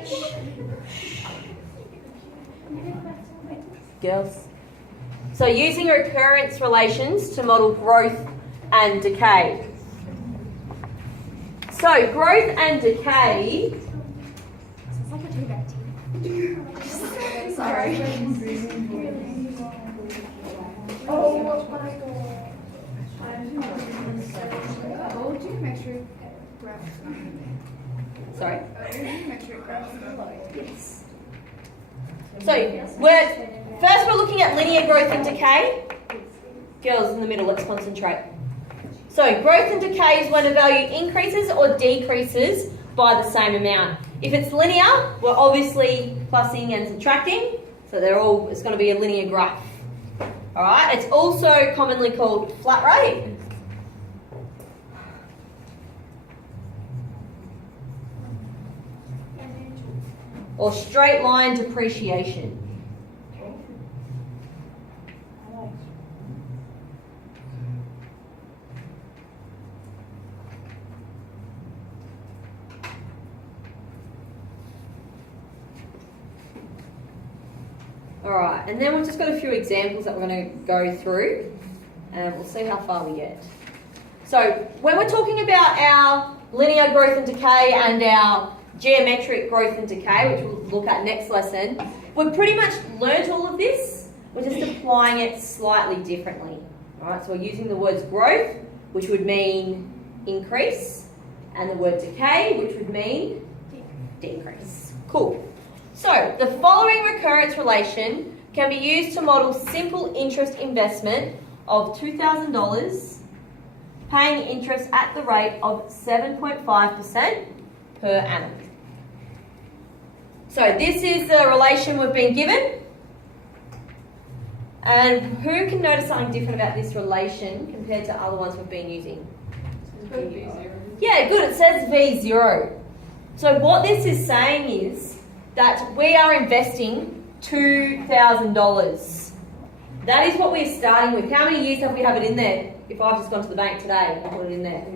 H. Girls. So using recurrence relations to model growth and decay. So growth and decay. Sounds like a two-back team. Sorry. Oh my god. Oh, geometric graph. Sorry. Geometric graph. Yes. So we're looking at linear growth and decay. Girls in the middle, let's concentrate. So growth and decay is when a value increases or decreases by the same amount. If it's linear, we're obviously plussing and subtracting, so it's going to be a linear graph. All right. It's also commonly called flat rate. Or straight line depreciation. Alright, and then we've just got a few examples that we're going to go through and we'll see how far we get. So when we're talking about our linear growth and decay and our geometric growth and decay, which we'll look at next lesson, we've pretty much learnt all of this. We're just applying it slightly differently. Alright, so we're using the words growth, which would mean increase, and the word decay, which would mean decrease. Cool. So, the following recurrence relation can be used to model simple interest investment of $2,000, paying interest at the rate of 7.5% per annum. So, this is the relation we've been given. And who can notice something different about this relation compared to other ones we've been using? Yeah, good. It says V0. So, what this is saying is that we are investing $2,000. That is what we're starting with. How many years have we had it in there? If I've just gone to the bank today and put it in there.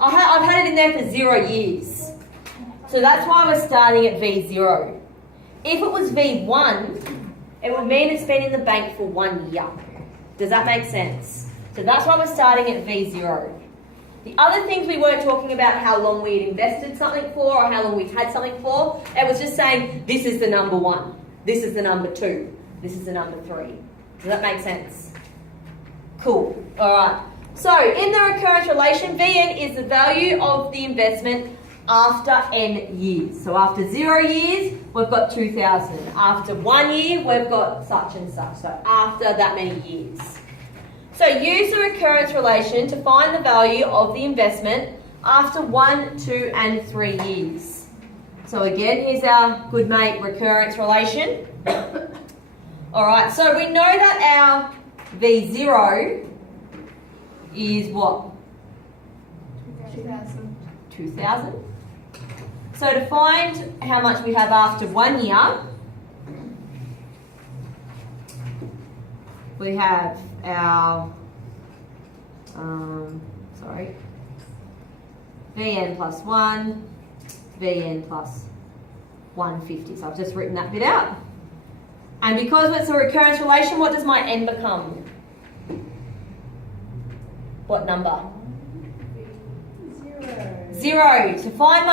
I've had it in there for 0 years. So that's why we're starting at V0. If it was V1, it would mean it's been in the bank for 1 year. Does that make sense? So that's why we're starting at V0. The other things we weren't talking about how long we had invested something for or how long we had something for. It was just saying this is the number 1, this is the number 2, this is the number 3. Does that make sense? Cool. All right. So in the recurrence relation, Vn is the value of the investment after n years. So after 0 years, we've got 2,000. After 1 year, we've got such and such. So after that many years. So use the recurrence relation to find the value of the investment after 1, 2 and 3 years. So again, here's our good mate recurrence relation. Alright, so we know that our V0 is what? 2,000. 2,000. So to find how much we have after 1 year, we have our Vn plus 1, Vn plus 150. So I've just written that bit out. And because it's a recurrence relation, what does my n become? What number? 0. To find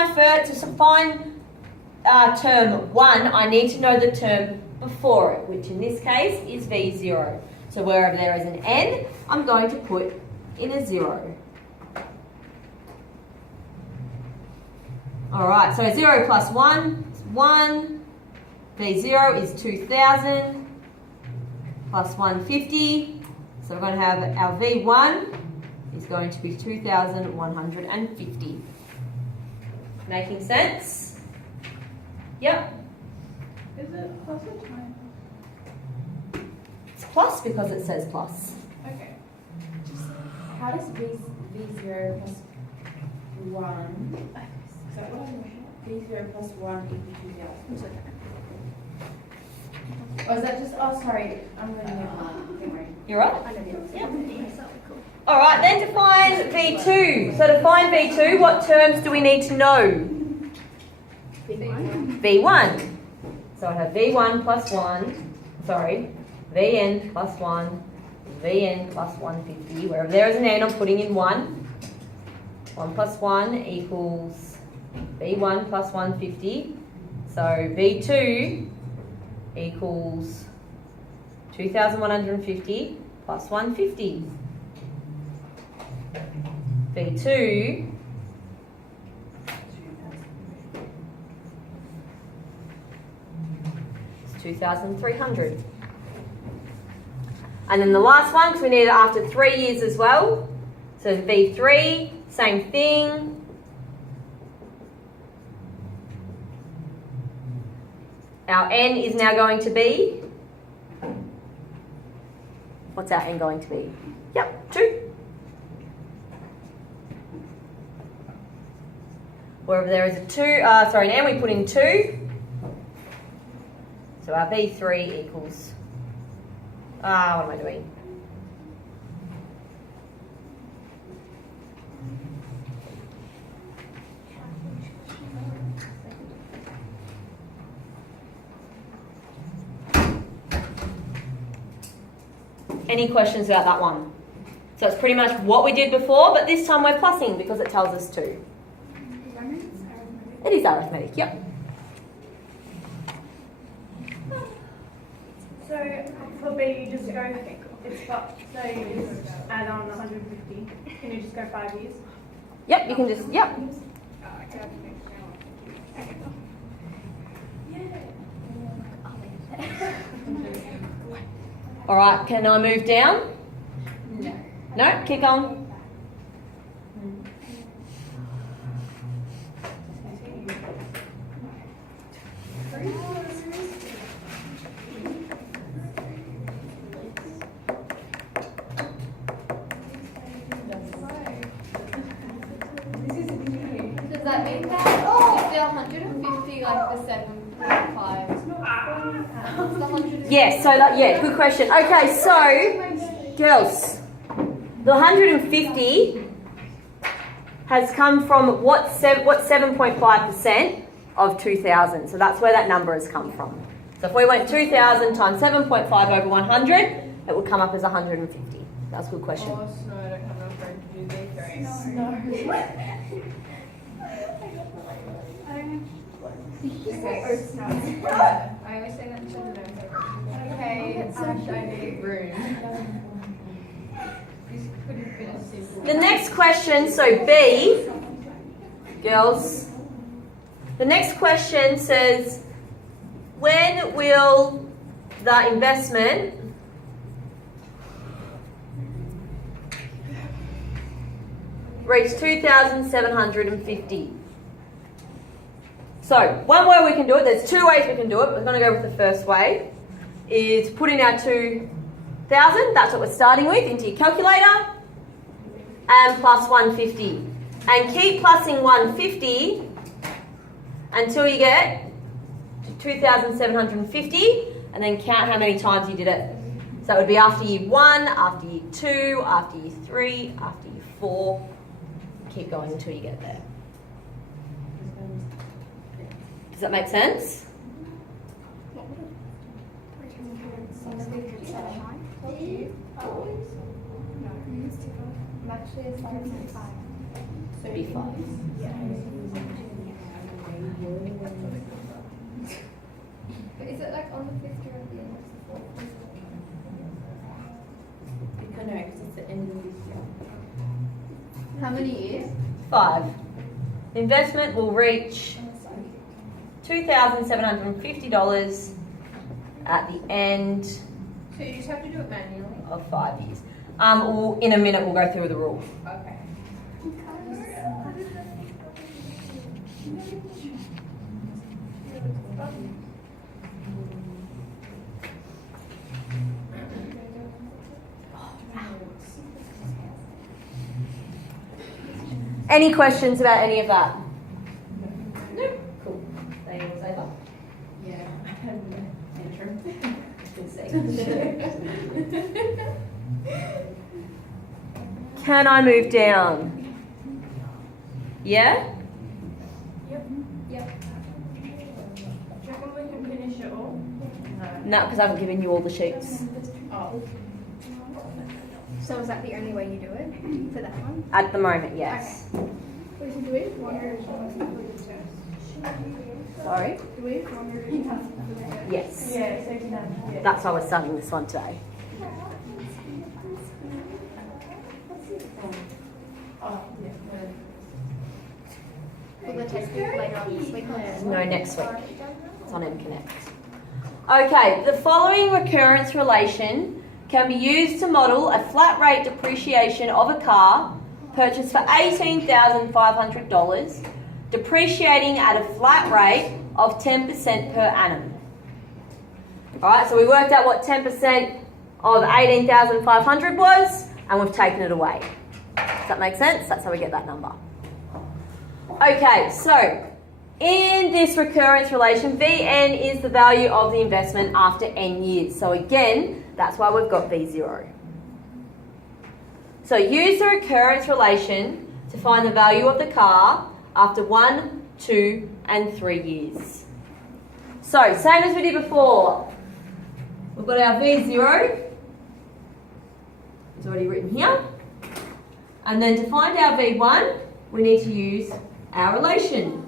term 1, I need to know the term before it, which in this case is V0. So wherever there is an n, I'm going to put in a 0. Alright, so 0 plus 1 is 1. V0 is 2,000 plus 150. So we're going to have our V1 is going to be 2,150. Making sense? Yep. Is it plus or minus? It's plus because it says plus. Okay. How does V0 plus 1? Is that what V0 plus 1 equals 2,000? Oh, is that just, oh sorry, I'm going to don't worry. You're right? Yep. Alright, then to find V2. So to find V2, what terms do we need to know? V1? V1. So I have V1 plus 1, sorry, Vn plus 1, Vn plus 150. Wherever there is an n, I'm putting in 1. 1 plus 1 equals V1 plus 150. So V2 equals 2,150 plus 150. V2 is 2,300. And then the last one, because we need it after 3 years as well. So V3, same thing. Our n is now going to be, what's our n going to be? Yep, 2. Wherever there is a 2, an n, we put in 2. So our V3 equals, what am I doing? Any questions about that one? So it's pretty much what we did before, but this time we're plussing because it tells us to. It is arithmetic, yep. So for B, you just go, it's got, so you just add on 150. Can you just go 5 years? Yep, you can just, yep. All right, can I move down? No. No, keep going. Does that mean that is the 150 like the 7.5? It's the 150. Yes, so that, yeah, good question. Okay, so, girls, the 150 has come from what's 7.5% of 2,000. So that's where that number has come from. So if we went 2,000 times 7.5 over 100, it would come up as 150. That's a good question. Oh, no, I don't have enough room to do these three. No. Okay. I always say that to them. Okay, I need room. This could have been a simple. The next question, so B, girls, the next question says, when will the investment reach 2,750? So, one way we can do it, there's 2 ways we can do it, but we're going to go with the first way, is put in our 2,000, that's what we're starting with, into your calculator, and plus 150. And keep plussing 150 until you get to 2,750, and then count how many times you did it. So it would be after year 1, after year 2, after year 3, after year 4. Keep going until you get there. Does that make sense? So it'd be 5. But is it like on the 50 or at the end of the 4th? No, because it's the end of this year. How many years? 5. The investment will reach $2,750 at the end So you just have to do it manually? of 5 years. In a minute, we'll go through the rules. Okay. Any questions about any of that? No. Cool. They all say that. Yeah. Can I move down? Yeah? Yep. it all? No, because I haven't given you all the sheets. Oh. So is that the only way you do it for that one? At the moment, yes. We should do it if one year is completed test. Sorry? Do we if 1 year is completed test? Yes. Yeah, so you can have, yeah. That's why we're starting this one today. Oh, yeah. Will the test be later on this week? No, next week. It's on MConnect. Okay, the following recurrence relation can be used to model a flat rate depreciation of a car purchased for $18,500, depreciating at a flat rate of 10% per annum. Alright, so we worked out what 10% of 18,500 was, and we've taken it away. Does that make sense? That's how we get that number. Okay, so in this recurrence relation, Vn is the value of the investment after n years. So again, that's why we've got V0. So use the recurrence relation to find the value of the car after 1, 2, and 3 years. So same as we did before. We've got our V0. It's already written here. And then to find our V1, we need to use our relation.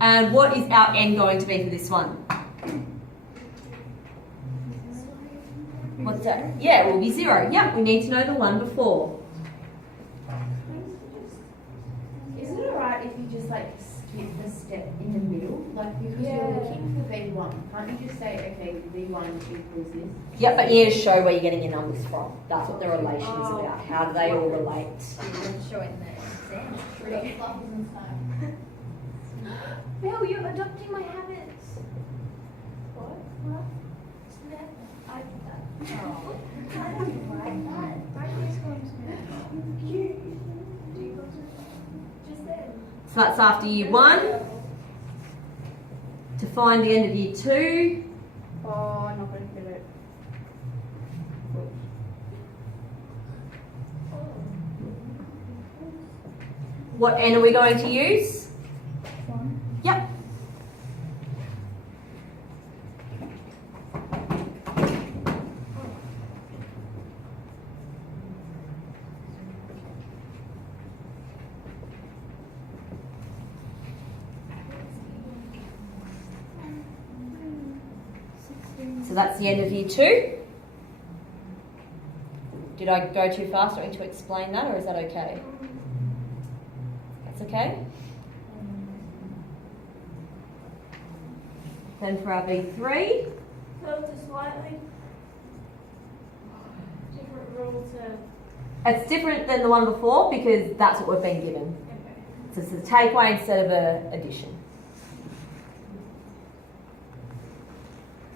And what is our n going to be for this one? What's that? Yeah, it will be 0. Yep, we need to know the one before. Isn't it alright if you just like skip the step in the middle? Like because you're looking for V1, can't you just say, okay, V1 equals this? Yep, but you need to show where you're getting your numbers from. That's what the relation is about. How do they all relate? Showing the exam. Pretty fluffs and stuff. Bill, you're adopting my habits. What? So that's after year 1. To find the end of year 2. Oh, I'm not going to get it. What n are we going to use? 1. Yep. So that's the end of year 2. Did I go too fast? Do I need to explain that, or is that okay? That's okay? Then for our V3, So it's a slightly different rule to. it's different than the one before because that's what we've been given. Okay. So it's a takeaway instead of an addition.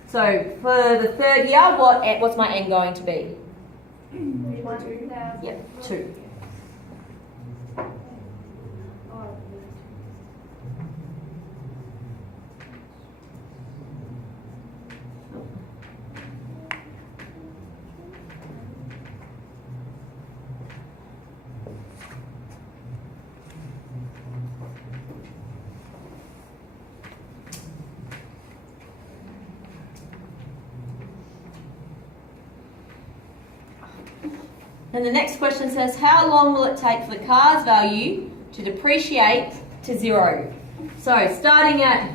So for the third year, what's my n going to be? Yep, 2. And the next question says, how long will it take for the car's value to depreciate to 0? So starting at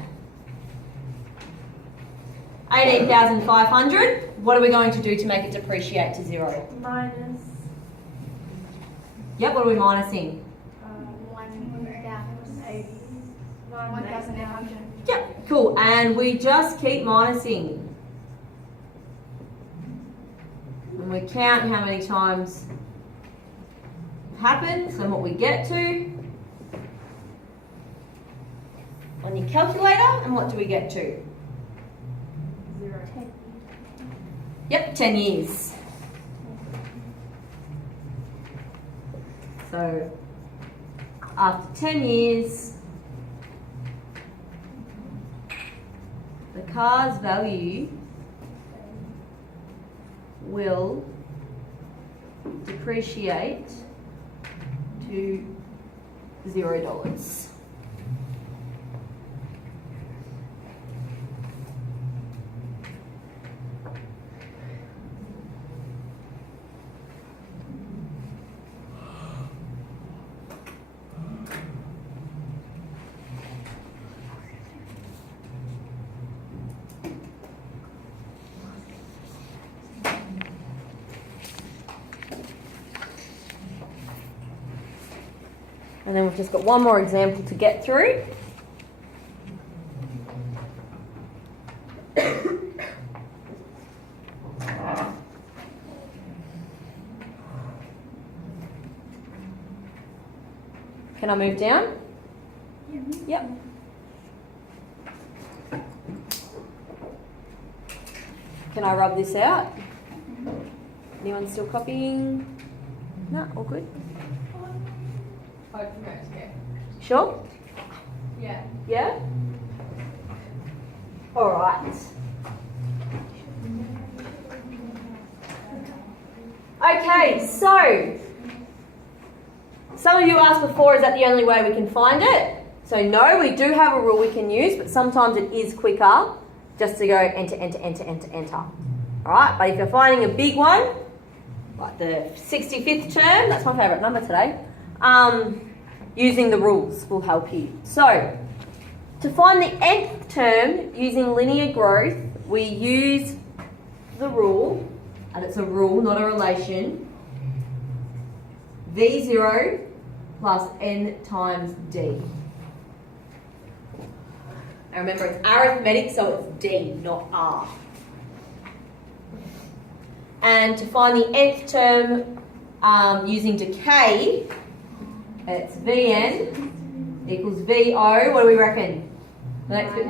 18,500, what are we going to do to make it depreciate to 0? Minus. Yep, what are we minusing? 1,800. Yep, cool. And we just keep minusing. And we count how many times it happens and what we get to on your calculator. And what do we get to? 0. Yep, 10 years. So after 10 years, the car's value will depreciate to $0. And then we've just got one more example to get through. Can I move down? Yep. Can I rub this out? Anyone still copying? No, all good. Sure? Yeah. Yeah? Alright. Okay, so some of you asked before, is that the only way we can find it? So no, we do have a rule we can use, but sometimes it is quicker just to go enter, enter, enter, enter, enter. Alright, but if you're finding a big one, like the 65th term, that's my favourite number today, using the rules will help you. So, to find the nth term using linear growth, we use the rule, and it's a rule, not a relation, V0 plus n times d. And remember, it's arithmetic, so it's d, not r. And to find the nth term using decay, it's Vn equals Vo, what do we reckon? The next bit?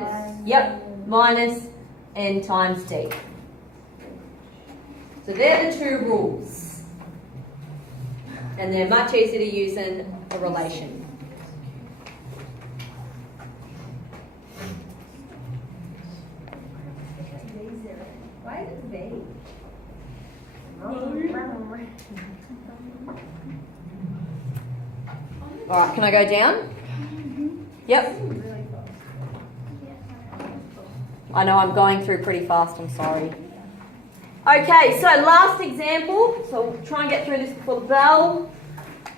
Yep, minus n times d. So they're the two rules. And they're much easier to use than a relation. Why is it vague? Alright, can I go down? Yep. I know I'm going through pretty fast, I'm sorry. Okay, so last example. So we'll try and get through this before the bell.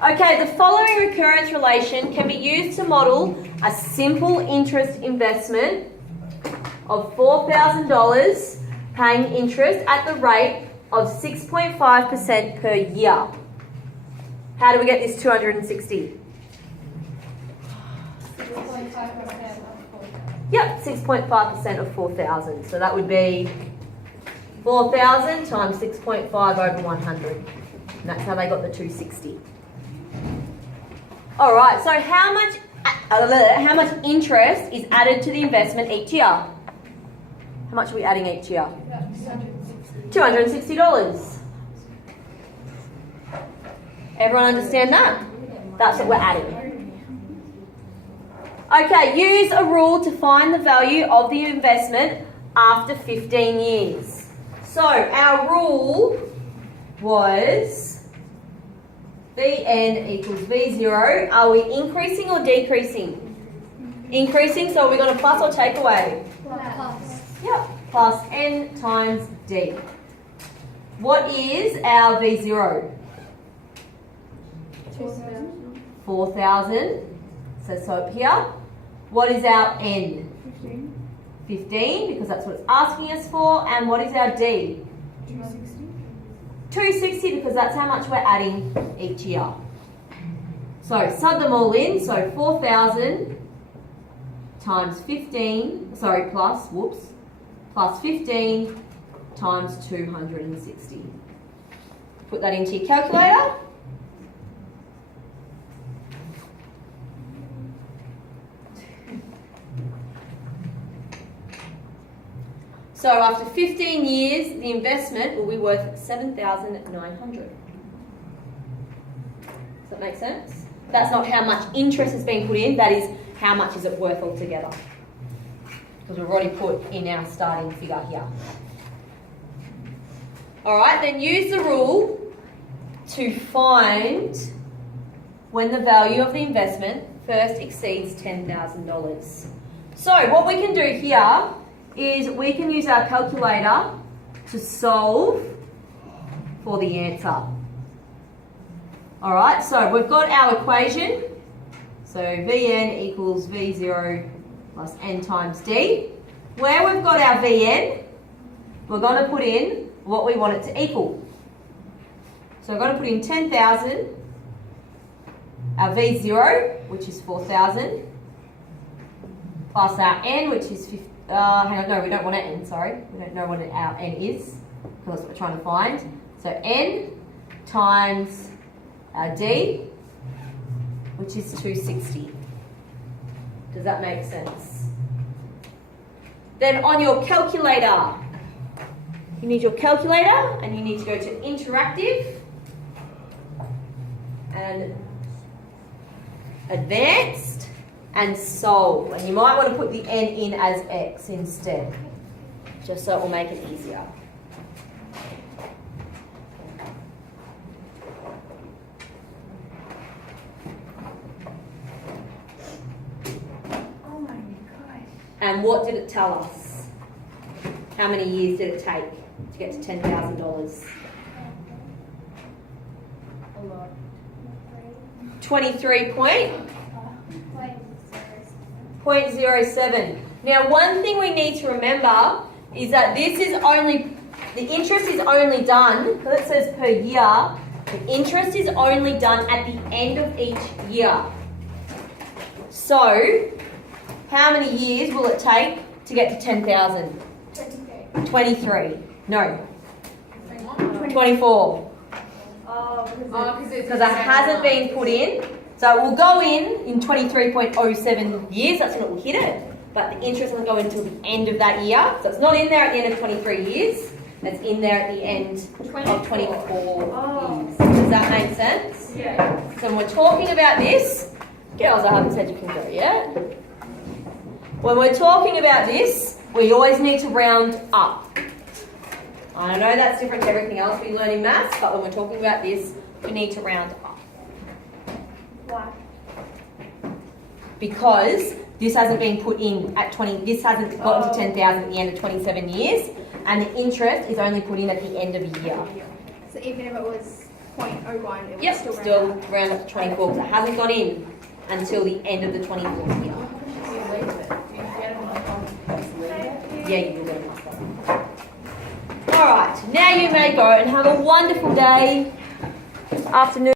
Okay, the following recurrence relation can be used to model a simple interest investment of $4,000 paying interest at the rate of 6.5% per year. How do we get this 260? Yep, 6.5% of 4,000. So that would be 4,000 times 6.5 over 100. And that's how they got the 260. All right, so how much interest is added to the investment each year? How much are we adding each year? $260. Everyone understand that? That's what we're adding. Okay, use a rule to find the value of the investment after 15 years. So our rule was Vn equals V0. Are we increasing or decreasing? Increasing, so are we going to plus or take away? Plus. Yep, plus n times d. What is our V0? 4,000. So up here. What is our n? 15, because that's what it's asking us for. And what is our d? 260, because that's how much we're adding each year. So sub them all in. So 4,000 times 15, plus 15 times 260. Put that into your calculator. So after 15 years, the investment will be worth $7,900. Does that make sense? That's not how much interest is being put in, that is how much is it worth altogether. Because we've already put in our starting figure here. Alright, then use the rule to find when the value of the investment first exceeds $10,000. So what we can do here is we can use our calculator to solve for the answer. Alright, so we've got our equation. So Vn equals V0 plus n times d. Where we've got our Vn, we're going to put in what we want it to equal. So we're going to put in 10,000, our V0, which is 4,000, plus our n, which is, we don't want an n, sorry. We don't know what our n is, because that's what we're trying to find. So n times our d, which is 260. Does that make sense? Then on your calculator, you need your calculator and you need to go to interactive and advanced and solve. And you might want to put the n in as x instead, just so it will make it easier. Oh my gosh. And what did it tell us? How many years did it take to get to $10,000? A lot. 23.07. Now, one thing we need to remember is that this is only, the interest is only done, because it says per year, the interest is only done at the end of each year. So, how many years will it take to get to 10,000? 23. No. 24. Because it hasn't been put in. So it will go in 23.07 years, that's when it will hit it. But the interest will go until the end of that year. So it's not in there at the end of 23 years. It's in there at the end of 24 years. Does that make sense? Yeah. So when we're talking about this, girls, I haven't said you can go yet. When we're talking about this, we always need to round up. I know that's different to everything else we learn in maths, but when we're talking about this, we need to round up. Why? Because this hasn't been put in at 20, this hasn't gotten to 10,000 at the end of 27 years, and the interest is only put in at the end of a year. So even if it was 0.01, it would Yep, still still round up. round up to 24, because it hasn't gone in until the end of the 24th year. Yeah, you will get a plus one. Alright, now you may go and have a wonderful day, afternoon.